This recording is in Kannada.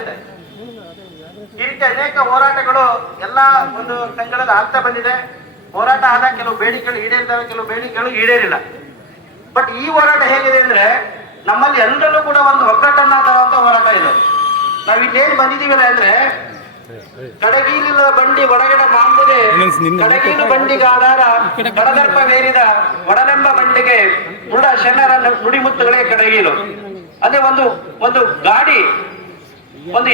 ಇದೆ ಈ ರೀತಿ ಅನೇಕ ಹೋರಾಟಗಳು ಎಲ್ಲಾ ಒಂದು ಸಂಘಗಳಲ್ಲಿ ಆಗ್ತಾ ಬಂದಿದೆ. ಹೋರಾಟ ಆದ ಕೆಲವು ಬೇಡಿಕೆಗಳು ಈಡೇರಿದಾವೆ ಕೆಲವು ಬೇಡಿಕೆಗಳು ಈಡೇರಿಲ್ಲ. ಬಟ್ ಈ ಹೋರಾಟ ಹೇಗಿದೆ ಅಂದ್ರೆ ನಮ್ಮಲ್ಲಿ ಎಲ್ಲರಲ್ಲೂ ಕೂಡ ಒಂದು ಒಗ್ಗಟ್ಟನ್ನ ತರುವಂತ ಹೋರಾಟ ಇದೆ. ನಾವ್ ಇಲ್ಲೇನ್ ಬಂದಿದೀವಲ್ಲ ಅಂದ್ರೆ ಕಡಗೀಲಿನ ಬಂಡಿ ಒಳಗಡೆ ಮಾಂಬುದೆ ಕಡಗೀಲು ಬಂಡಿಗೆ ಆಧಾರ ಕಡದರ್ಪವೇರಿದ ಒಡಲೆಂಬ ಬಂಡಿಗೆ ಮುಡ ಶನರ ನುಡಿಮುತ್ತುಗಳೇ ಕಡಗೀಲು. ಅದೇ ಒಂದು ಒಂದು ಗಾಡಿ ಒಂದು